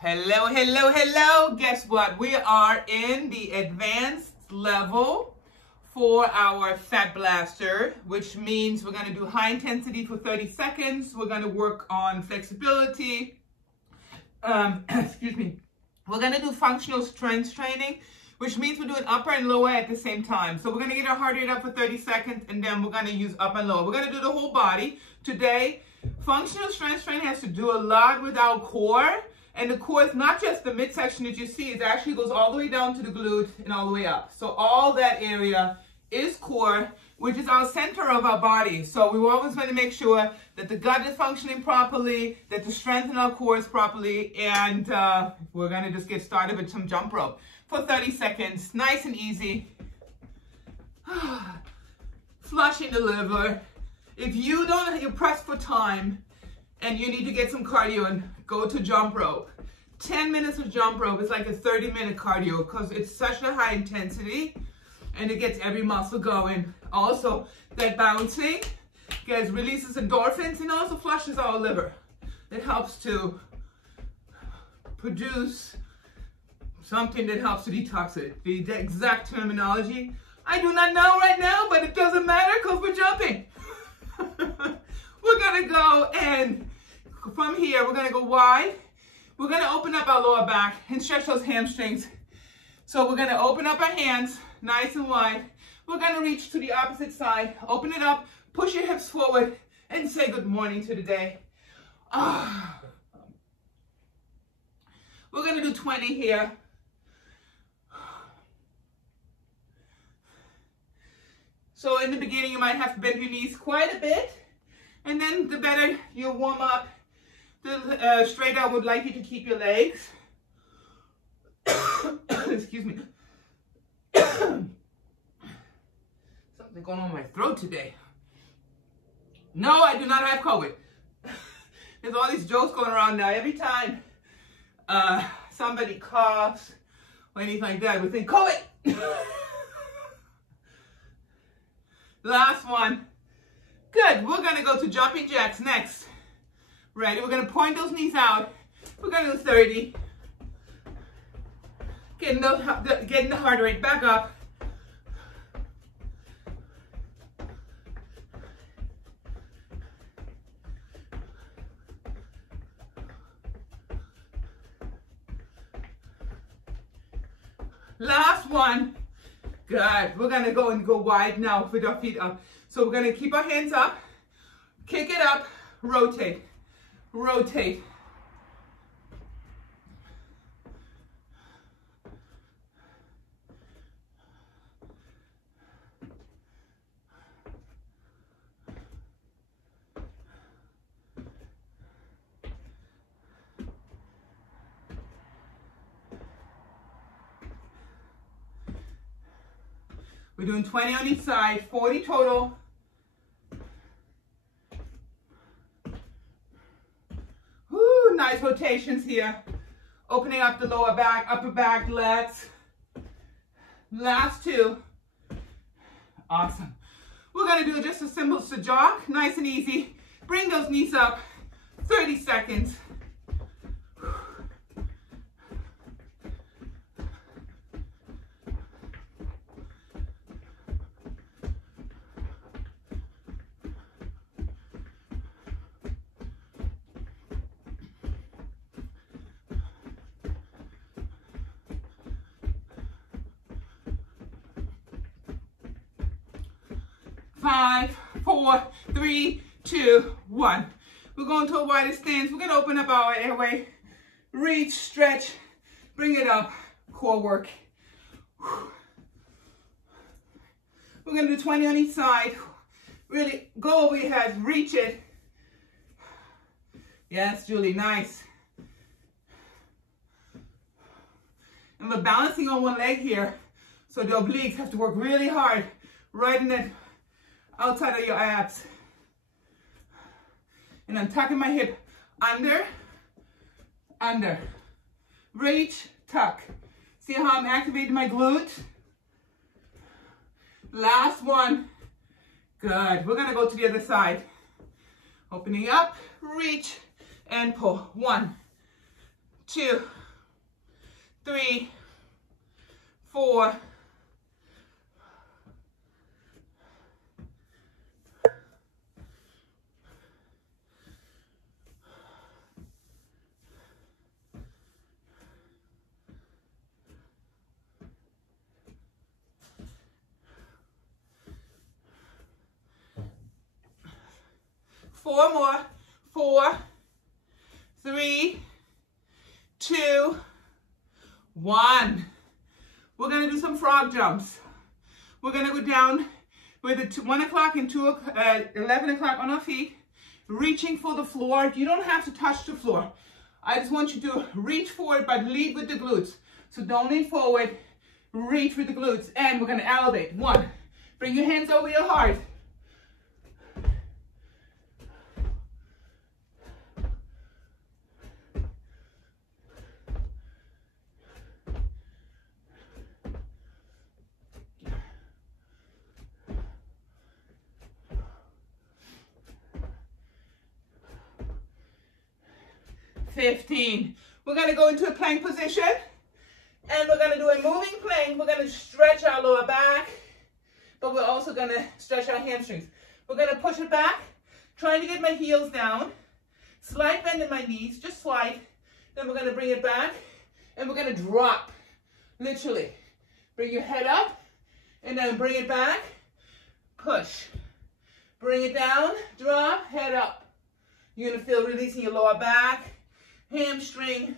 Hello, hello, hello. Guess what? We are in the advanced level for our fat blaster, which means we're going to do high intensity for 30 seconds. We're going to work on flexibility. Excuse me. We're going to do functional strength training, which means we're doing upper and lower at the same time. So we're going to get our heart rate up for 30 seconds, and then we're going to use upper and lower. We're going to do the whole body. Today, functional strength training has to do a lot with our core. And the core is not just the midsection that you see, it actually goes all the way down to the glute and all the way up. So all that area is core, which is our center of our body. So we always want to make sure that the gut is functioning properly, that the strength in our core is properly, and we're going to just get started with some jump rope for 30 seconds. Nice and easy. Flushing the liver. If you you're pressed for time and you need to get some cardio in, go to jump rope. 10 minutes of jump rope is like a 30-minute cardio because it's such a high intensity and it gets every muscle going. Also, that bouncing releases endorphins and also flushes our liver. It helps to produce something that helps to detox it. The exact terminology, I do not know right now, but it doesn't matter because we're jumping. We're gonna go, and from here, we're gonna go wide. We're gonna open up our lower back and stretch those hamstrings. So we're gonna open up our hands nice and wide. We're gonna reach to the opposite side, open it up, push your hips forward, and say good morning to the day. We're gonna do 20 here. So in the beginning, you might have to bend your knees quite a bit. And then the better you warm up, the straighter I would like you to keep your legs. Excuse me. Something going on in my throat today. No, I do not have COVID. There's all these jokes going around now. Every time somebody coughs or anything like that, we think COVID. Last one. Good. We're going to go to jumping jacks next. Ready? We're going to point those knees out. We're going to do 30. Getting the heart rate back up. Last one. Good. We're going to go wide now with our feet up. So we're going to keep our hands up, kick it up, rotate, rotate. We're doing 20 on each side, 40 total. Woo, nice rotations here. Opening up the lower back, upper back, lats. Last two. Awesome. We're gonna do just a simple jog, nice and easy. Bring those knees up, 30 seconds. 5, 4, 3, 2, 1. We're going to a wider stance. We're going to open up our airway. Reach, stretch, bring it up. Core work. We're going to do 20 on each side. Really go over your head. Reach it. Yes, Julie, nice. And we're balancing on one leg here. So the obliques have to work really hard. Right in that outside of your abs. And I'm tucking my hip under, under. Reach, tuck. See how I'm activating my glute? Last one. Good. We're going to go to the other side. Opening up, reach, and pull. 1, 2, 3, 4, 4 more. 4, 3, 2, 1. We're going to do some frog jumps. We're going to go down with the 1 o'clock and 11 o'clock on our feet, reaching for the floor. You don't have to touch the floor. I just want you to reach forward, but lead with the glutes. So don't lean forward, reach with the glutes. And we're going to elevate. 1. Bring your hands over your heart. 15. We're going to go into a plank position, and we're going to do a moving plank. We're going to stretch our lower back, but we're also going to stretch our hamstrings. We're going to push it back, trying to get my heels down, slight bend in my knees, just slight. Then we're going to bring it back, and we're going to drop, literally. Bring your head up, and then bring it back, push. Bring it down, drop, head up. You're going to feel releasing your lower back, hamstring,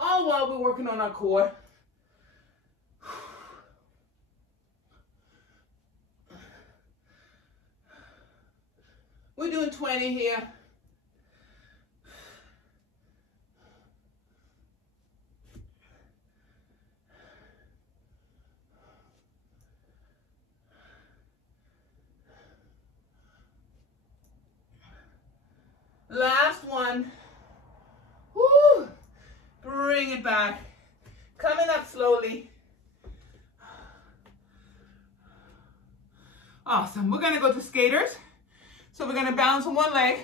all while we're working on our core. We're doing 20 here. Last one. Woo! Bring it back. Coming up slowly. Awesome. We're going to go to skaters. So we're going to balance on one leg,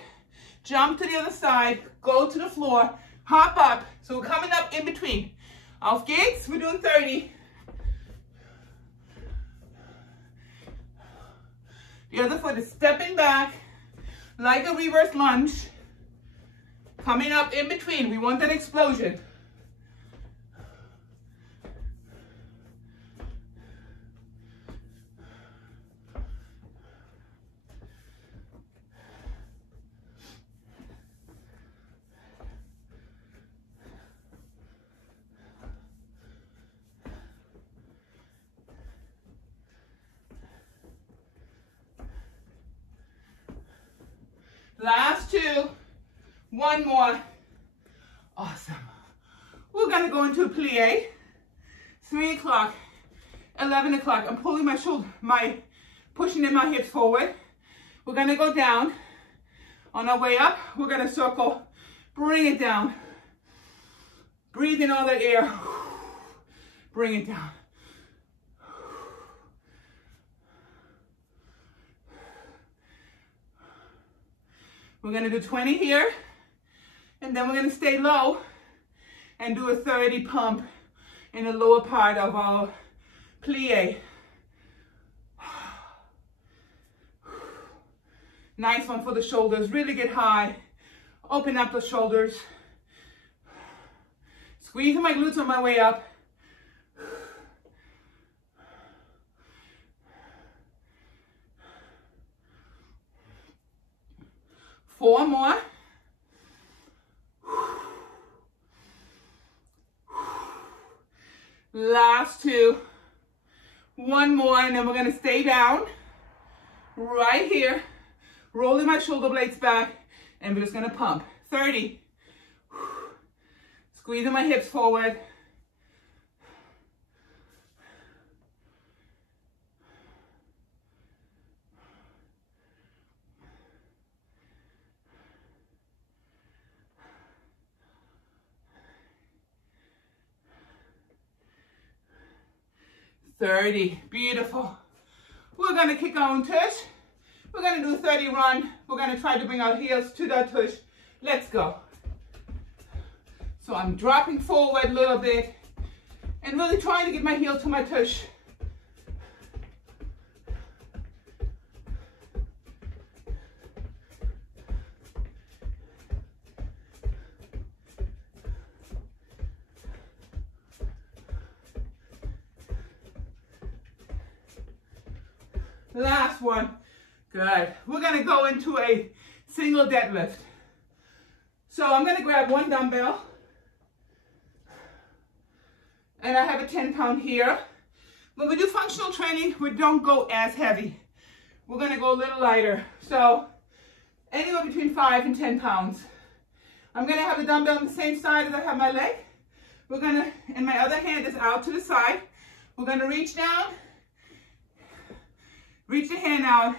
jump to the other side, go to the floor, hop up. So we're coming up in between. Auf geht's. We're doing 30. The other foot is stepping back like a reverse lunge. Coming up in between. We want that explosion. Last 2. 1 more. Awesome. We're going to go into a plie. 3 o'clock, 11 o'clock. I'm pulling my shoulder, pushing in my hips forward. We're going to go down. On our way up, we're going to circle. Bring it down. Breathe in all that air. Bring it down. We're going to do 20 here. And then we're going to stay low and do a 30 pump in the lower part of our plie. Nice one for the shoulders. Really get high. Open up the shoulders. Squeezing my glutes on my way up. Four more. Last 2. 1 more, and then we're going to stay down right here, rolling my shoulder blades back, and we're just going to pump. 30. Squeezing my hips forward. Beautiful. We're going to kick our own tush. We're going to do a 30 run. We're going to try to bring our heels to that tush. Let's go. So So I'm dropping forward a little bit and really trying to get my heel to my tush. Last one. Good. We're going to go into a single deadlift. So I'm going to grab one dumbbell. And I have a 10-pound here. When we do functional training, we don't go as heavy. We're going to go a little lighter. So anywhere between 5 and 10 pounds. I'm going to have the dumbbell on the same side as I have my leg. We're going to, and my other hand is out to the side. We're going to reach down. Reach the hand out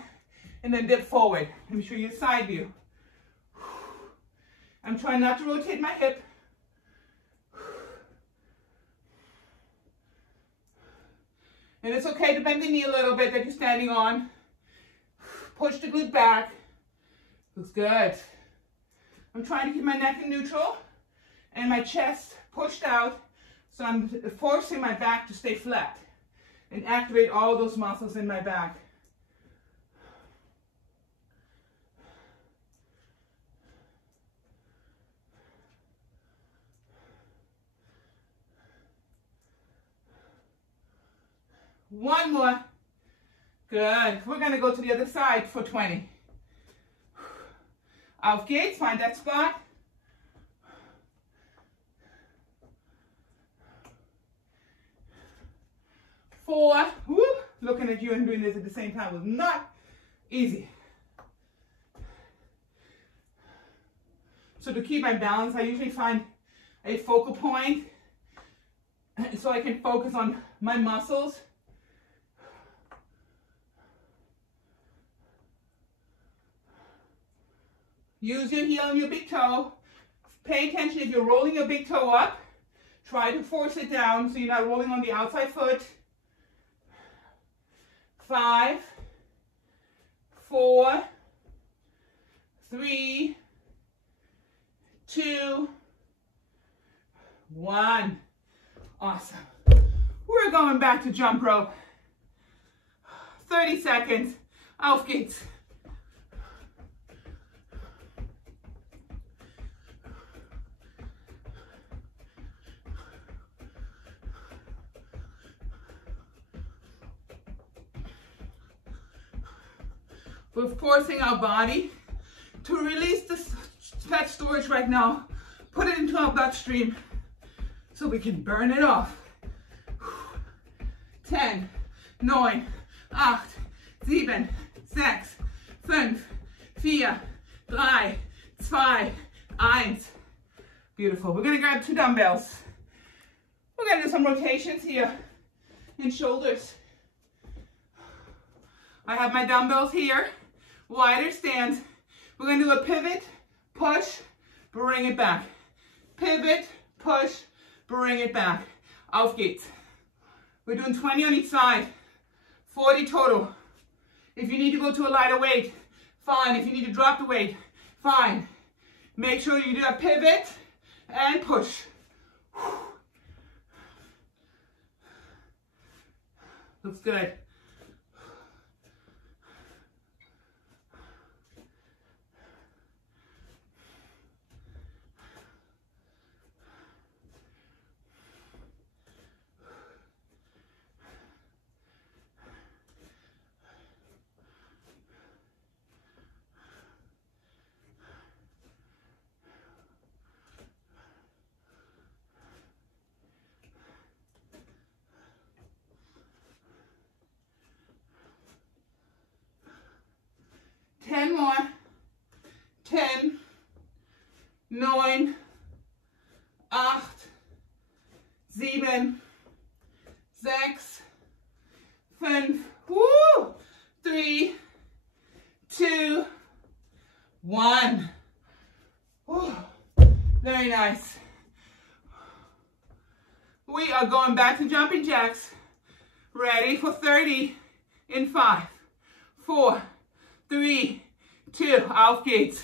and then dip forward. Let me show you a side view. I'm trying not to rotate my hip. And it's okay to bend the knee a little bit that you're standing on. Push the glute back. Looks good. I'm trying to keep my neck in neutral and my chest pushed out. So I'm forcing my back to stay flat and activate all those muscles in my back. One more. Good. We're going to go to the other side for 20. Auf geht's. Find that spot. Four. Whoop. Looking at you and doing this at the same time was not easy. So to keep my balance, I usually find a focal point so I can focus on my muscles. Use your heel and your big toe. Pay attention if you're rolling your big toe up. Try to force it down so you're not rolling on the outside foot. 5, 4, 3, 2, 1. Awesome. We're going back to jump rope. 30 seconds. Auf geht's. We're forcing our body to release the fat storage right now, put it into our bloodstream so we can burn it off. 10, 9, 8, 7, 6, 5, 4, 3, 2, 1. Beautiful. We're going to grab 2 dumbbells. We're going to do some rotations here in shoulders. I have my dumbbells here. Wider stance. We're going to do a pivot, push, bring it back. Pivot, push, bring it back. Auf geht's. We're doing 20 on each side. 40 total. If you need to go to a lighter weight, fine. If you need to drop the weight, fine. Make sure you do a pivot and push. Looks good. More. 10, 9, 8, 7, 6, 5, 3, 2, 1. Woo. Very nice. We are going back to jumping jacks. Ready for 30 in 5, 4, 3, 2, auf geht's.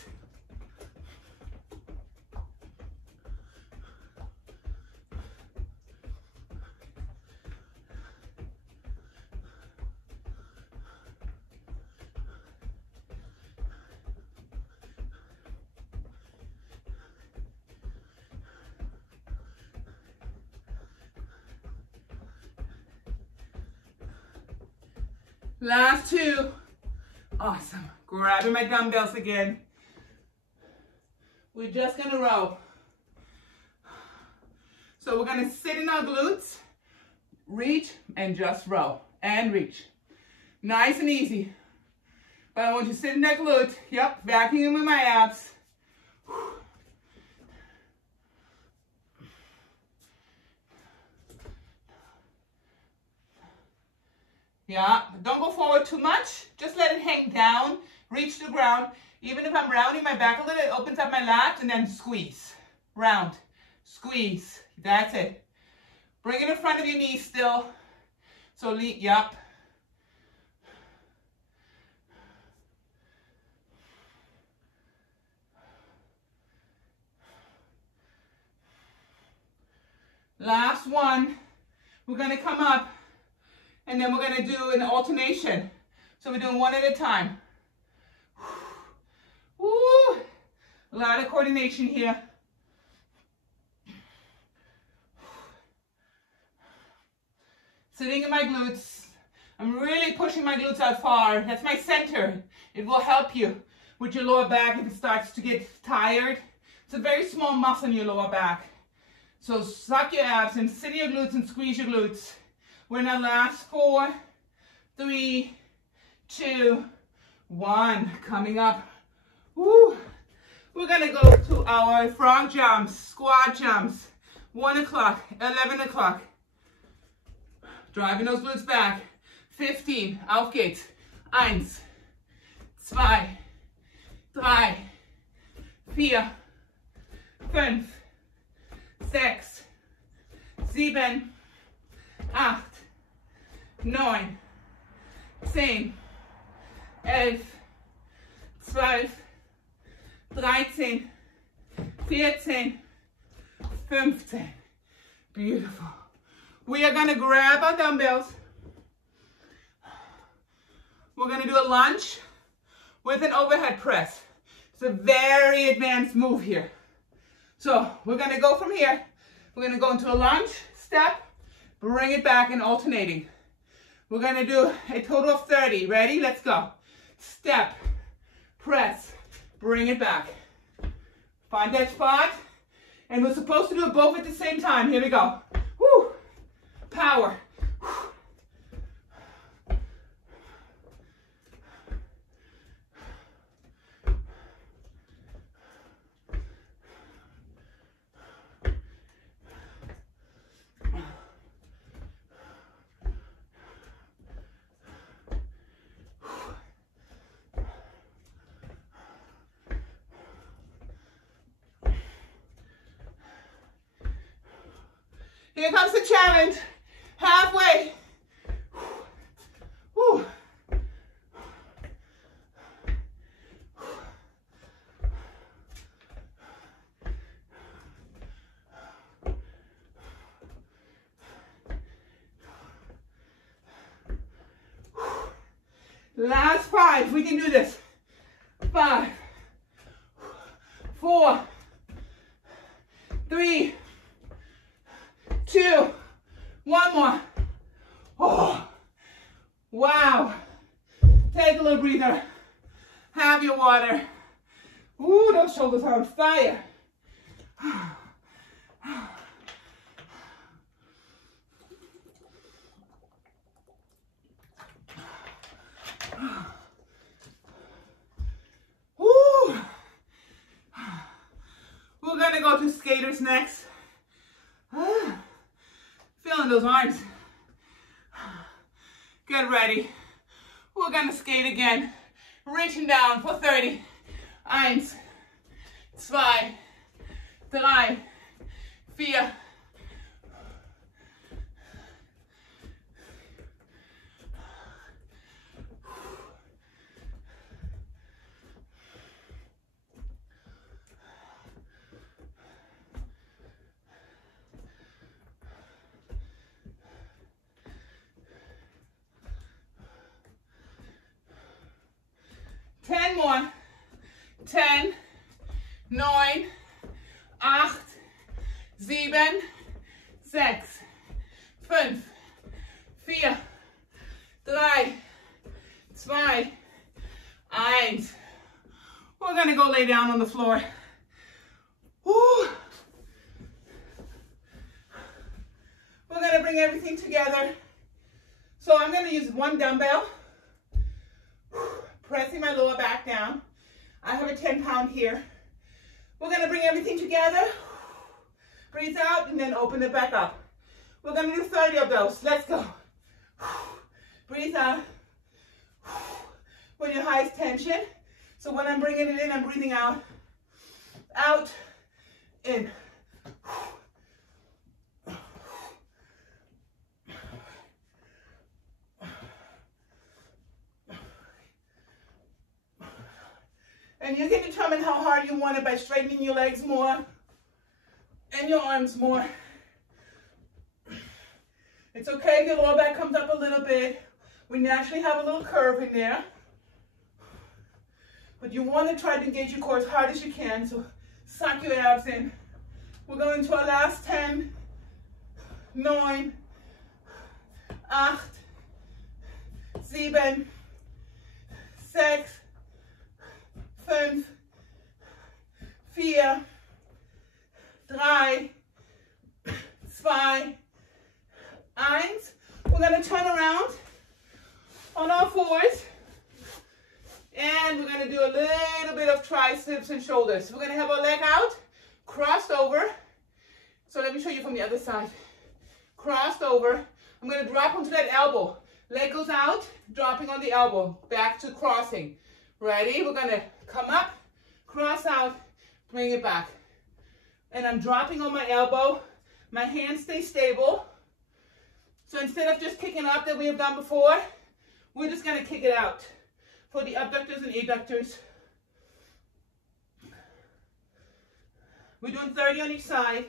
Last 2. Awesome. Grabbing my dumbbells again. We're just gonna row. So we're gonna sit in our glutes, reach, and just row, and reach. Nice and easy. But I want you to sit in that glute. Yep, backing in with my abs. Yeah, don't go forward too much. Just let it hang down, reach the ground. Even if I'm rounding my back a little, it opens up my lats, and then squeeze. Round, squeeze. That's it. Bring it in front of your knees still. So, yep. Last one. We're going to come up, and then we're going to do an alternation. So we're doing one at a time. Woo! A lot of coordination here. Sitting in my glutes. I'm really pushing my glutes out far. That's my center. It will help you with your lower back if it starts to get tired. It's a very small muscle in your lower back. So suck your abs and sit in your glutes and squeeze your glutes. We're in our last 4, 3, 2, 1. Coming up. Woo. We're going to go to our frog jumps, squat jumps. 1 o'clock, 11 o'clock. Driving those glutes back. 15, auf geht's. 1, 2, 3, 4, 5, 6, 7, 8, 9, 10, 11, 12, 13, 14, 15. Beautiful. We are going to grab our dumbbells. We're going to do a lunge with an overhead press. It's a very advanced move here. So we're going to go from here. We're going to go into a lunge, step, bring it back and alternating. We're going to do a total of 30. Ready? Let's go. Step, press, bring it back. Find that spot. And we're supposed to do it both at the same time. Here we go. Woo! Power. Here comes the challenge. Halfway. Woo. Last 5. We can do this. 5, 4, 3, 2, 1 more. Oh, wow. Take a little breather. Have your water. Ooh, those shoulders are on fire. Ooh. We're gonna go to skaters next. Feeling those arms. Get ready. We're gonna skate again. Reaching down for 30. 1, 2, 3, 4. 10 more. 10, 9, 8, 7, 6, 5, 4, 3, lay down on the floor. Woo. We're gonna bring everything together. So I'm gonna use one dumbbell, pressing my lower back down. I have a 10-pound here. We're gonna bring everything together. Breathe out and then open it back up. We're gonna do 30 of those. Let's go. Breathe out. With your highest tension. So when I'm bringing it in, I'm breathing out. Out, in. And you can determine how hard you want it by straightening your legs more and your arms more. It's okay if your lower back comes up a little bit. We naturally have a little curve in there. But you want to try to engage your core as hard as you can, so suck your abs in. We're going to our last 10, 9, 8, 7, 6, 5, 4, 3, 2, 1. We're going to turn around on all fours. And we're going to do a little bit of triceps and shoulders. We're going to have our leg out, crossed over. So let me show you from the other side. Crossed over. I'm going to drop onto that elbow. Leg goes out, dropping on the elbow. Back to crossing. Ready? We're going to come up, cross out, bring it back. And I'm dropping on my elbow. My hands stay stable. So instead of just kicking up that we have done before, we're just going to kick it out. For the abductors and adductors. We're doing 30 on each side.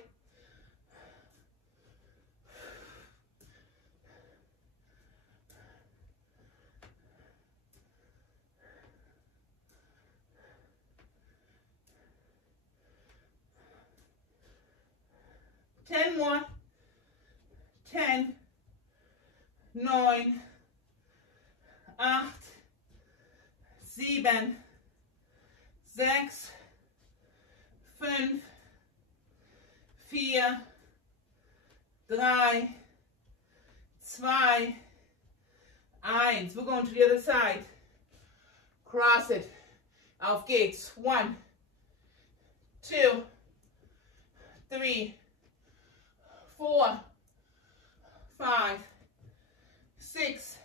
Ten more. 10, 9, 8, 7, 6, 5, 4, 3, 2, 1. We're going to the other side. Cross it. Auf geht's. 1, 2, 3, 4, 5, 6,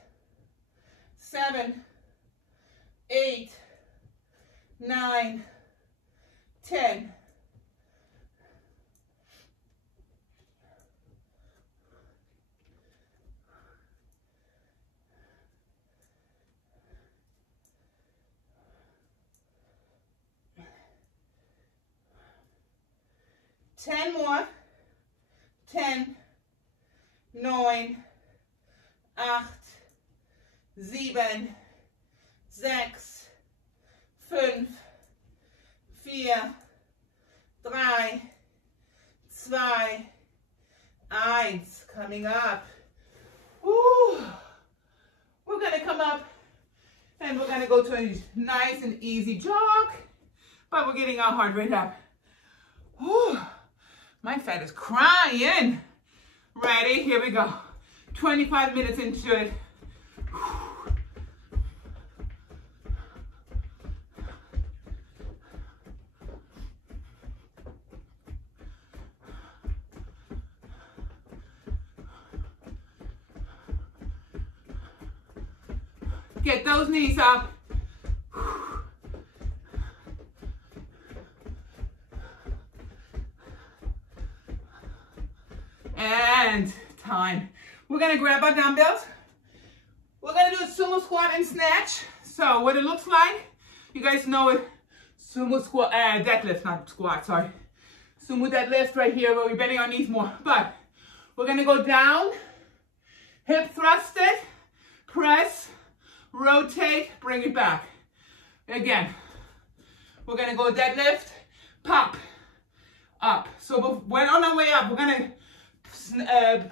7, 8, 9, 10. Ten more. 10, 9, 8, 7, 6, 5, 4, 3, 2, 1. Coming up. Woo. We're going to come up and we're going to go to a nice and easy jog, but we're getting our heart rate up. Woo. My fat is crying. Ready? Here we go. 25 minutes into it. Get those knees up. And time. We're gonna grab our dumbbells. We're gonna do a sumo squat and snatch. So what it looks like, you guys know it. Sumo squat, deadlift, not squat, sorry. Sumo deadlift right here where we're bending our knees more. But we're gonna go down, hip thrust it, press, rotate, bring it back. Again, we're gonna go deadlift, pop, up. So when on our way up, we're gonna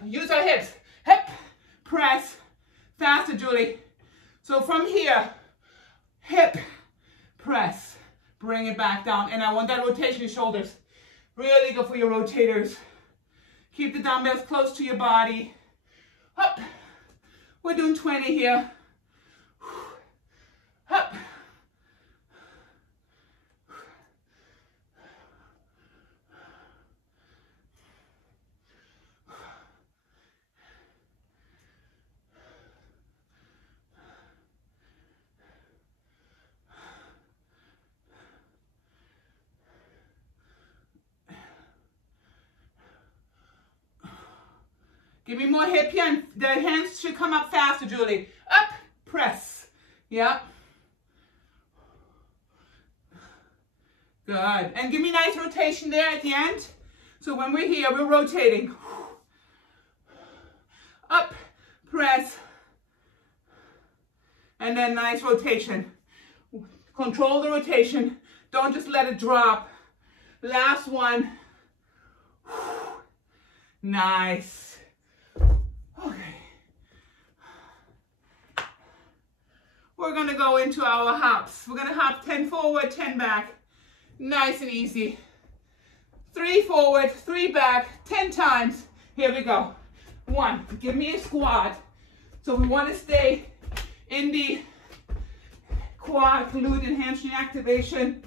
use our hips. Hip, press, faster, Julie. So from here, hip, press, Bring it back down. And I want that rotation in shoulders. Really go for your rotators. Keep the dumbbells close to your body. Up. We're doing 20 here. Up. Give me more hip here, and the hands should come up faster, Julie. Up, press. Yep. Good. And give me a nice rotation there at the end. So when we're here, we're rotating. Up, press. And then nice rotation. Control the rotation. Don't just let it drop. Last one. Nice. Okay. We're going to go into our hops. We're going to hop 10 forward, 10 back. Nice and easy. 3 forward, 3 back, 10 times. Here we go. 1. Give me a squat. So we want to stay in the quad, glute, and hamstring activation.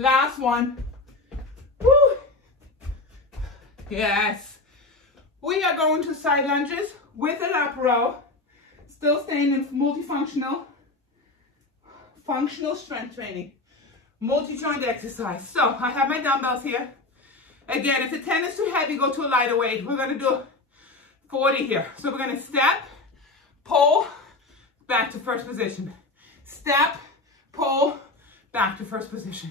Last one. Woo. Yes. We are going to side lunges with an up row. Still staying in multifunctional, functional strength training. Multi-joint exercise. So I have my dumbbells here. Again, if the 10 is too heavy, go to a lighter weight. We're going to do 40 here. So we're going to step, pull, back to first position. Step, pull, back to first position.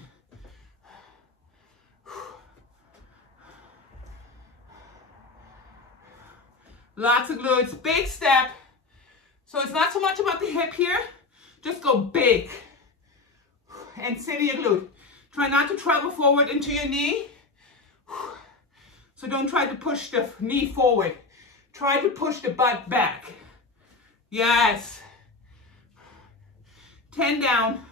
Lots of glutes, big step. So it's not so much about the hip here, just go big. And sit in your glute. Try not to travel forward into your knee. So don't try to push the knee forward. Try to push the butt back. Yes. 10 down.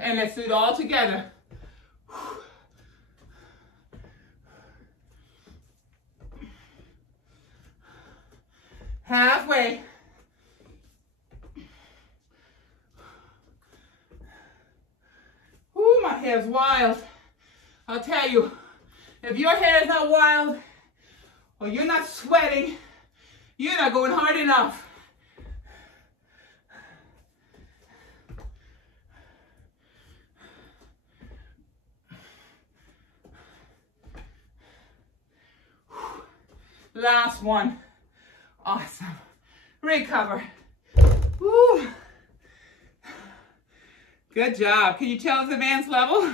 And let's do it all together. Halfway. Ooh, my hair's wild. I'll tell you, if your hair is not wild or you're not sweating, you're not going hard enough. Last one. Awesome. Recover. Woo. Good job. Can you tell it's advanced level?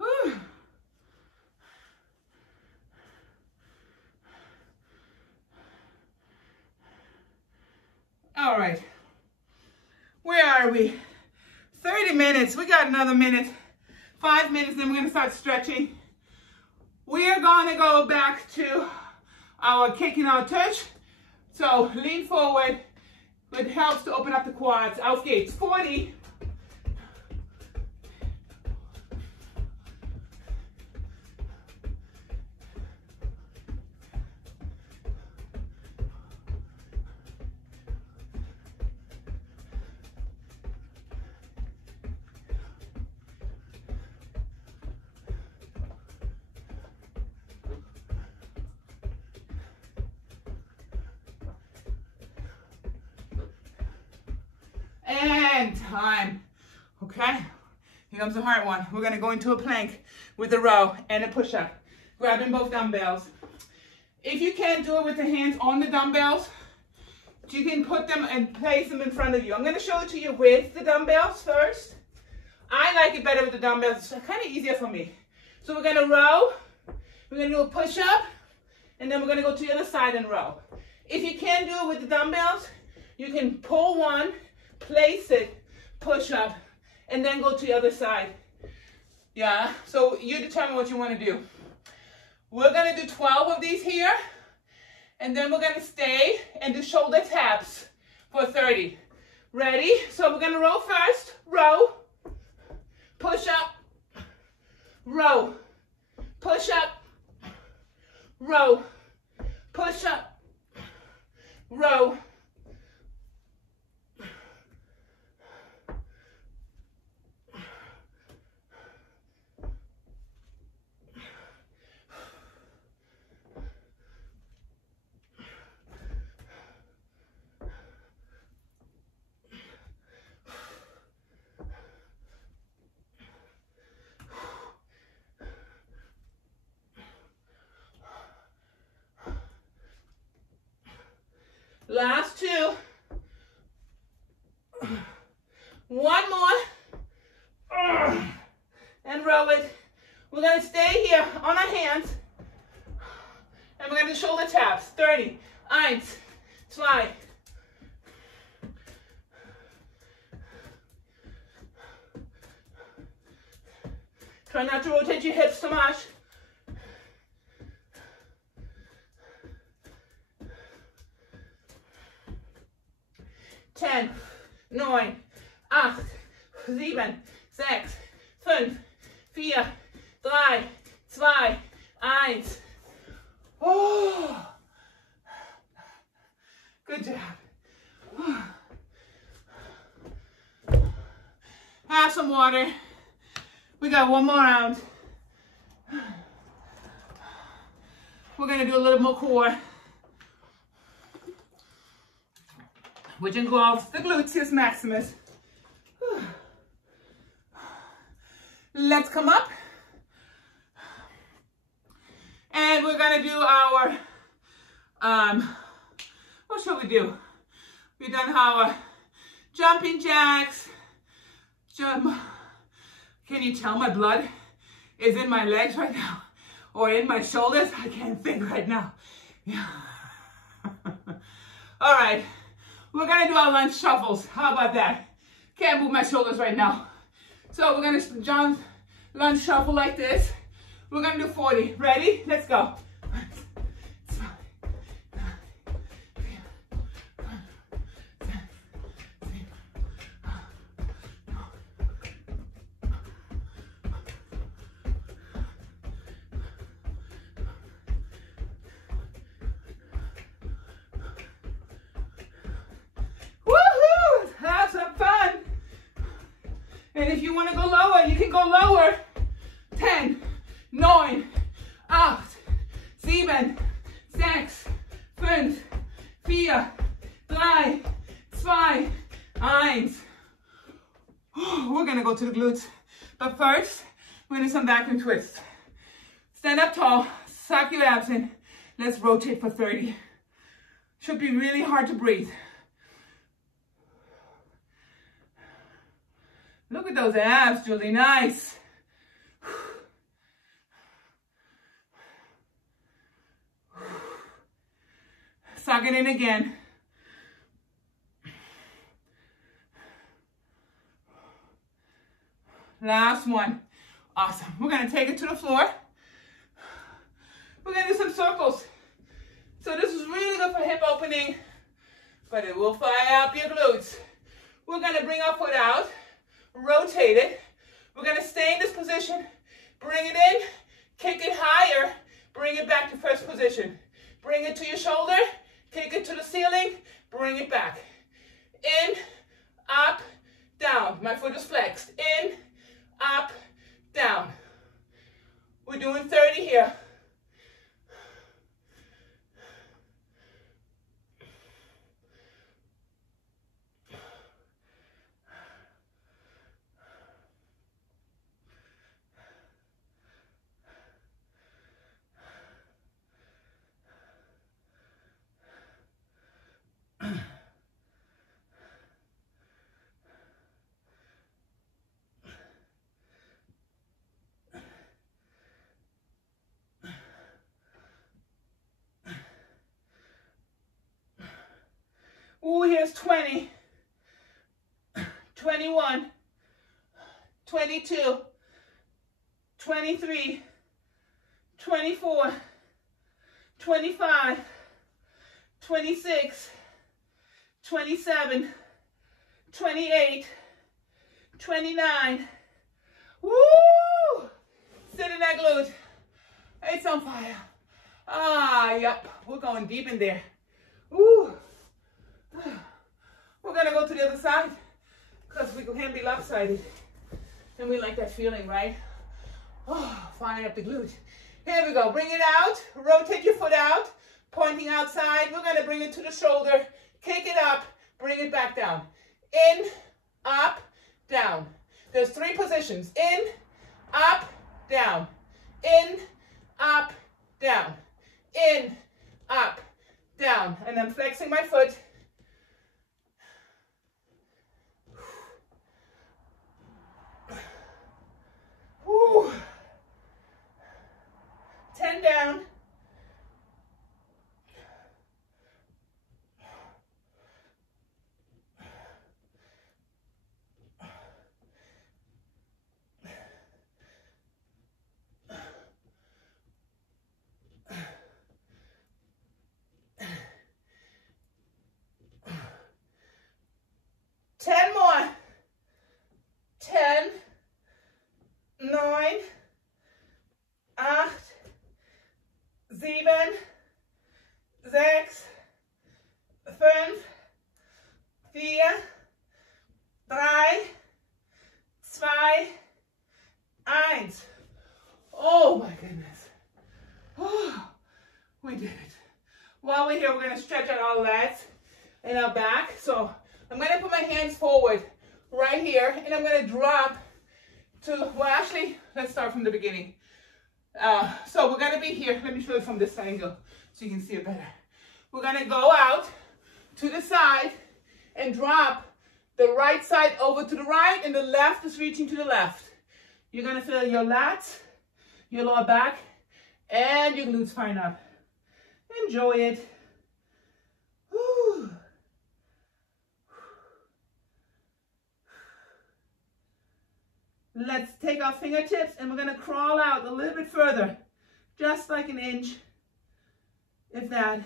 Woo. All right. Where are we? 30 minutes. We got another minute. 5 minutes, then we're going to start stretching. We are going to go back to our kicking out touch. So lean forward. It helps to open up the quads. Out gates. 40. And time. Okay, Here comes the hard one. We're gonna go into a plank with a row and a push-up. Grabbing both dumbbells. If you can't do it with the hands on the dumbbells, you can put them and place them in front of you. I'm gonna show it to you with the dumbbells first. I like it better with the dumbbells. It's kind of easier for me. So we're gonna row, we're gonna do a push-up, and then we're gonna go to the other side and row. If you can't do it with the dumbbells, you can pull one, place it, push up, and then go to the other side. Yeah, so you determine what you wanna do. We're gonna do 12 of these here, and then we're gonna stay and do shoulder taps for 30. Ready? So we're gonna row first, row, push up, row, push up, row, push up, row. Last two. One more. And row it. We're going to stay here on our hands. And we're going to do shoulder taps. 30. 1, 2. Try not to rotate your hips too much. 10, 9, 8, 7, 6, 5, 4, 3, 2, 1. Oh, good job. Have some water. We got one more round. We're gonna do a little more core, which involves the gluteus maximus. Let's come up. And we're gonna do our, what shall we do? We've done our jumping jacks, jump. Can you tell my blood is in my legs right now? Or in my shoulders? I can't think right now. Yeah. All right. We're gonna do our lunge shuffles. How about that? Can't move my shoulders right now. So we're gonna jump, lunge shuffle like this. We're gonna do 40. Ready? Let's go. And if you want to go lower, you can go lower. 10, 9, 8, 7, 6, 5, 4, 3, 2, 1. We're going to go to the glutes. But first, we're going to do some vacuum twists. Stand up tall, suck your abs in. Let's rotate for 30. Should be really hard to breathe. Look at those abs, Julie, nice. Suck it in again. Last one. Awesome. We're gonna take it to the floor. We're gonna do some circles. So this is really good for hip opening, but it will fire up your glutes. We're gonna bring our foot out. Rotate it. We're going to stay in this position. Bring it in. Kick it higher. Bring it back to first position. Bring it to your shoulder. Kick it to the ceiling. Bring it back. In, up, down. My foot is flexed. In, up, down. We're doing 30 here. Ooh, here's 20, 21, 22, 23, 24, 25, 26, 27, 28, 29. Woo! Sit in that glute. It's on fire. Ah, yep. We're going deep in there. Woo! We're gonna go to the other side because we can be lopsided. And we like that feeling, right? Oh, firing up the glute. Here we go. Bring it out. Rotate your foot out. Pointing outside. We're gonna bring it to the shoulder. Kick it up. Bring it back down. In, up, down. There's 3 positions. In, up, down. In, up, down. In, up, down. And I'm flexing my foot. Woo. 10 down. More. 10, 9, 8, 7, 6, 5, 4, 3, 2, 1. Oh my goodness. Oh, we did it. While we're here, we're going to stretch out our legs and our back. So I'm going to put my hands forward right here, and I'm going to drop to, well, actually, let's start from the beginning. So we're going to be here. Let me show you from this angle so you can see it better. We're going to go out to the side and drop the right side over to the right, and the left is reaching to the left. You're going to feel your lats, your lower back, and your glutes firing up. Enjoy it. Whew. Let's take our fingertips and we're going to crawl out a little bit further, just like an inch, if that.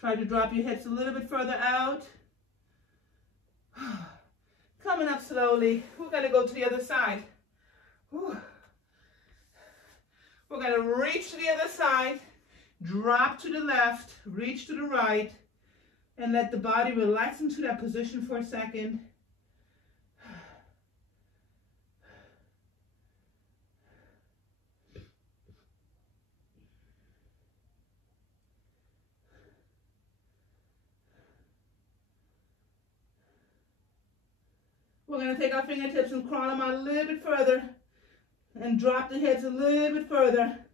Try to drop your hips a little bit further out. Coming up slowly. We're going to go to the other side. We're going to reach to the other side, drop to the left, reach to the right, and let the body relax into that position for a second. We're going to take our fingertips and crawl them out a little bit further and drop the hips a little bit further.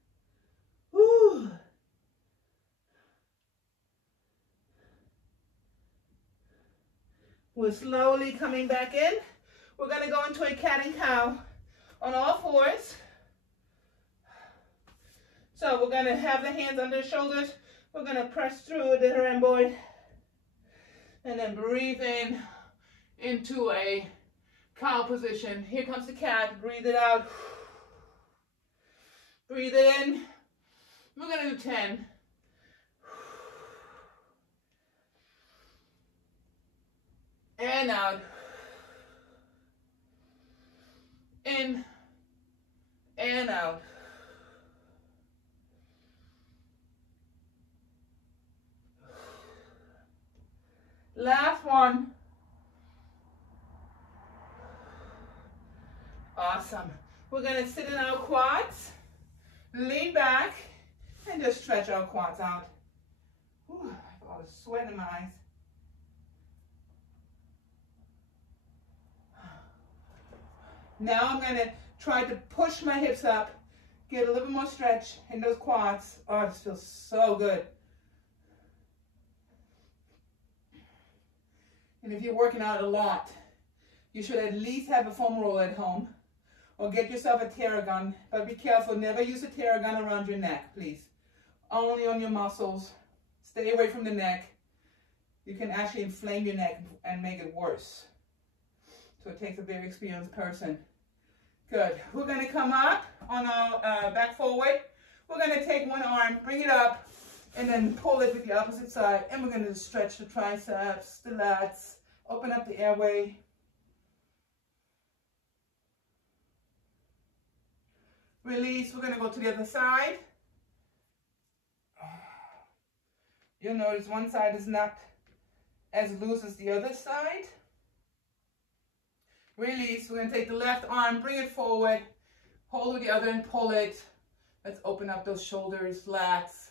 Woo. We're slowly coming back in. We're going to go into a cat and cow on all fours. So we're going to have the hands under the shoulders. We're going to press through the rhomboid. And then breathe in into a cow position. Here comes the cat. Breathe it out. Breathe it in. We're going to do 10. And out. In and out. Last one. Awesome. We're going to sit in our quads, lean back, and just stretch our quads out. Ooh, I've got a sweat in my eyes. Now I'm going to try to push my hips up, get a little bit more stretch in those quads. Oh, this feels so good. And if you're working out a lot, you should at least have a foam roller at home or get yourself a Theragun. But be careful, never use a Theragun around your neck, please. only on your muscles. Stay away from the neck. You can actually inflame your neck and make it worse. So it takes a very experienced person. Good. We're going to come up on our back forward. We're going to take one arm, bring it up, and then pull it with the opposite side. And we're going to stretch the triceps, the lats, open up the airway. Release. We're going to go to the other side. You'll notice one side is not as loose as the other side. Release. We're going to take the left arm, bring it forward, hold with the other and pull it. Let's open up those shoulders, lats.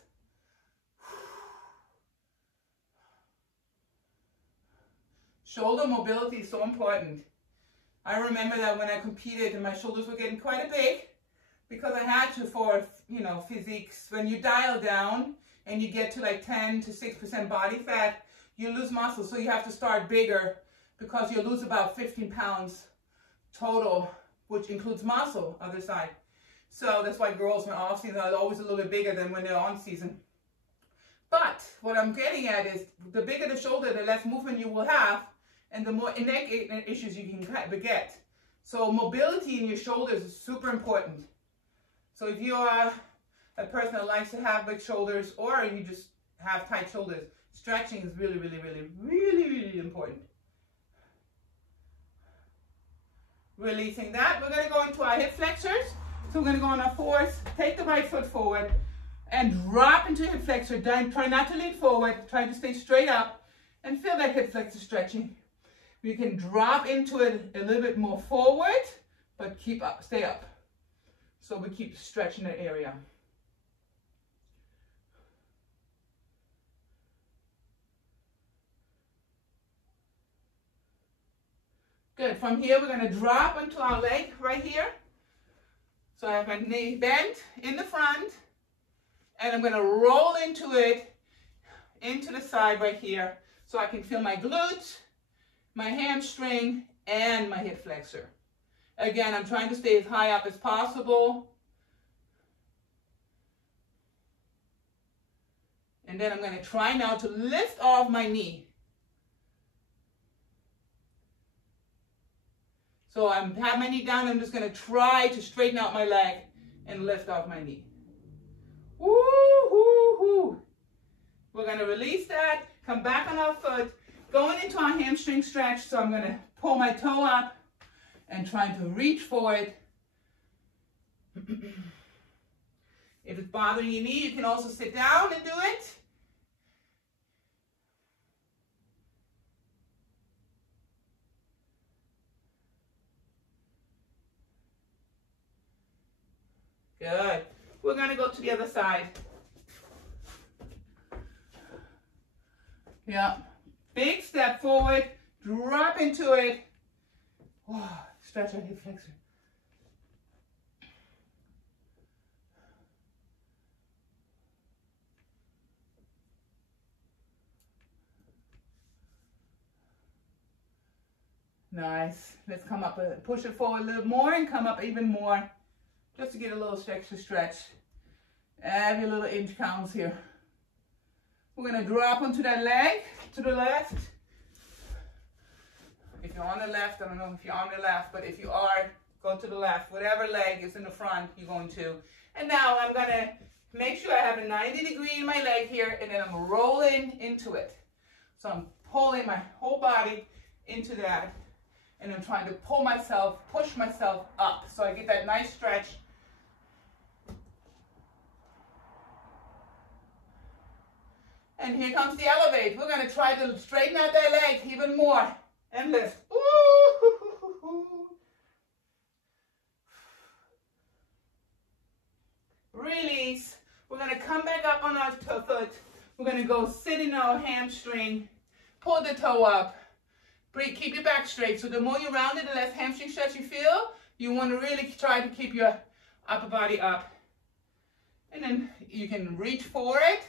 Shoulder mobility is so important. I remember that when I competed and my shoulders were getting quite a big because I had to for, you know, physiques. When you dial down and you get to like 10 to 6% body fat, you lose muscle. So you have to start bigger because you lose about 15 pounds total, which includes muscle, other side. So that's why girls when off season are always a little bit bigger than when they're on season. But what I'm getting at is the bigger the shoulder, the less movement you will have and the more neck issues you can get. So mobility in your shoulders is super important. So if you are a person that likes to have big shoulders or you just have tight shoulders, stretching is really, really, really, really, really important. Releasing that, we're going to go into our hip flexors. So we're going to go on our fours, take the right foot forward and drop into hip flexor. Try not to lean forward, try to stay straight up and feel that hip flexor stretching. You can drop into it a little bit more forward, but keep up, stay up. So we keep stretching that area. Good. From here, we're going to drop onto our leg right here. So I have my knee bent in the front, and I'm going to roll into it, into the side right here, so I can feel my glutes, my hamstring, and my hip flexor. Again, I'm trying to stay as high up as possible. And then I'm going to try now to lift off my knee. So I have my knee down. I'm just going to try to straighten out my leg and lift off my knee. Woo-hoo-hoo. We're going to release that, come back on our foot, going into our hamstring stretch. So I'm going to pull my toe up and trying to reach for it. If it's bothering your knee, you can also sit down and do it. Good. We're going to go to the other side. Yeah. Big step forward, drop into it. Oh, stretch our hip flexor. Nice. Let's come up, push it forward a little more and come up even more. Just to get a little extra stretch. Every little inch counts here. We're going to drop onto that leg to the left. If you're on the left, I don't know if you're on the left, but if you are, go to the left. Whatever leg is in the front, you're going to. And now I'm going to make sure I have a 90-degree in my leg here, and then I'm rolling into it. So I'm pulling my whole body into that, and I'm trying to pull myself, push myself up. So I get that nice stretch. And here comes the elevate. We're going to try to straighten out that leg even more and lift. Ooh. Release. We're going to come back up on our foot. We're going to go sit in our hamstring. Pull the toe up. Keep your back straight. So the more you round it, the less hamstring stretch you feel. You want to really try to keep your upper body up. And then you can reach for it.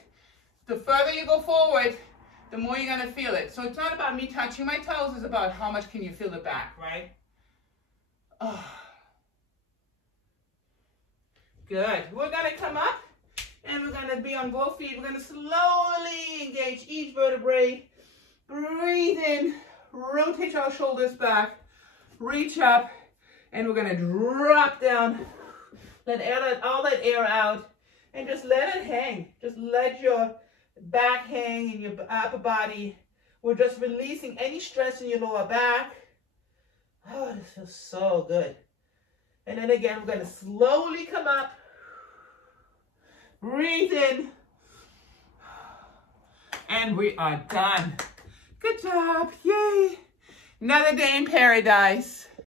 The further you go forward, the more you're going to feel it. So it's not about me touching my toes, it's about how much can you feel the back, right? Oh. Good. We're going to come up And we're gonna be on both feet. We're gonna slowly engage each vertebrae. Breathe in, rotate our shoulders back, reach up, and we're gonna drop down. Let all that air out, and just let it hang. Just let your back hang in your upper body. We're just releasing any stress in your lower back. Oh, this feels so good. And then again, we're gonna slowly come up. Breathe in. And we are done. Good job, yay. Another day in paradise.